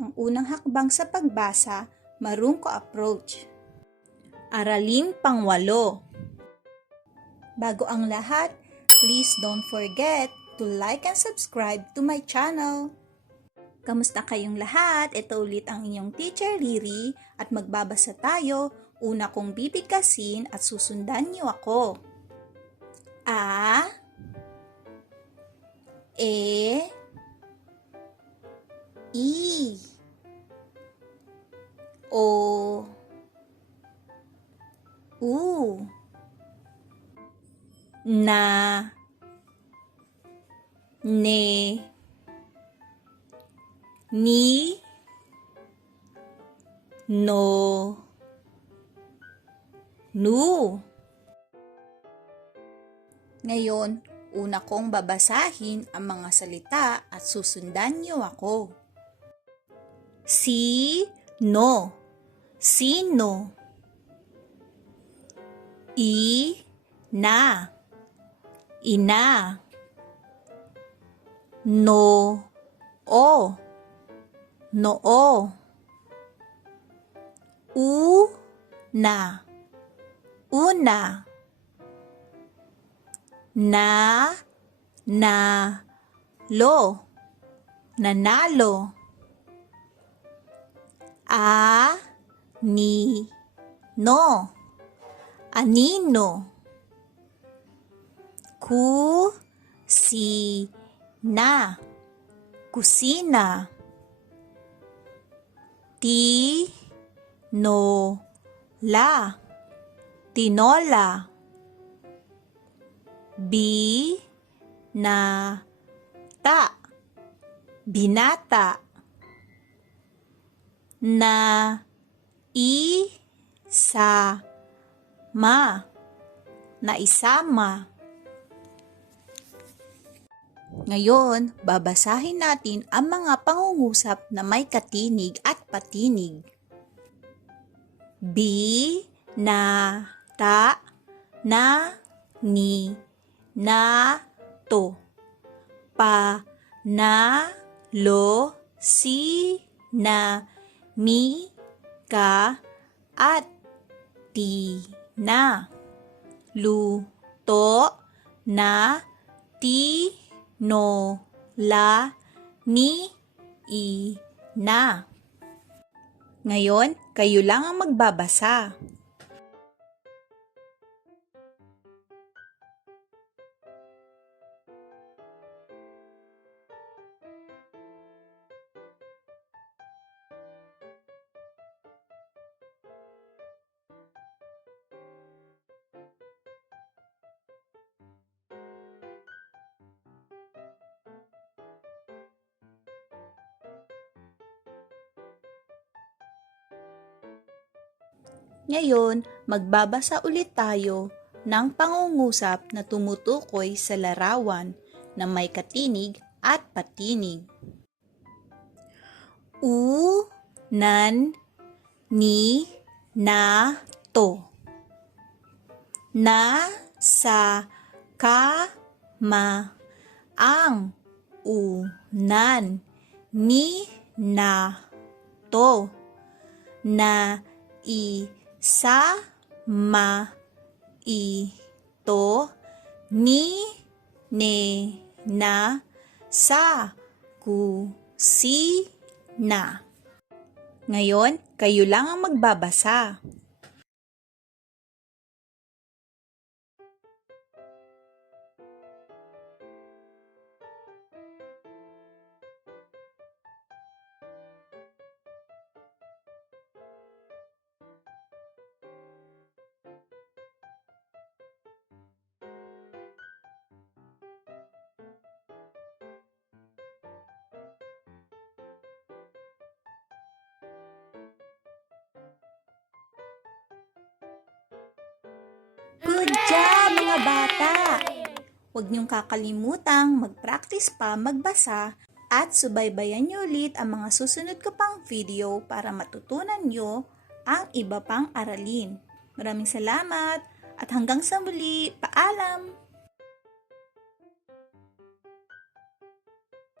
Ang unang hakbang sa pagbasa, marungko approach. Aralin pang-8. Bago ang lahat, please don't forget to like and subscribe to my channel. Kamusta kayong lahat? Ito ulit ang inyong teacher Riri at magbabasa tayo. Una kong bibigkasin at susundan niyo ako. A, E, I, O, U, Na, Ne, Ni, No, Nu. Ngayon, una kong babasahin ang mga salita at susundan niyo ako. Si-no, sino. I-na, ina. No-o, noo. U-na, una. Na-lo, nanalo. A-ni-no, anino. Ku-si-na, kusina. Ti-no-la, tinola. Bi-na-ta, binata. Na-i-sa-ma, naisama. Ngayon, babasahin natin ang mga pangungusap na may katinig at patinig. Bi-na-ta, na-ni-na-to. Pa-na-lo-si-na-mi-ka at ti-na. Luto-na-ti-no-la-ni-i-na. Ngayon, kayo lang ang magbabasa. Ngayon, magbabasa ulit tayo ng pangungusap na tumutukoy sa larawan na may katinig at patinig. U-nan, ni, na, to. Na, sa, ka, ma, ang, unan, ni, na, to. Na, i, sa, ma, ito, ni, ne, na, sa, ku, si, na. Ngayon, kayo lang ang magbabasa. Good job, mga bata! Huwag niyong kakalimutang mag-practice pa magbasa at subaybayan niyo ulit ang mga susunod ko pang video para matutunan niyo ang iba pang aralin. Maraming salamat at hanggang sa muli, paalam!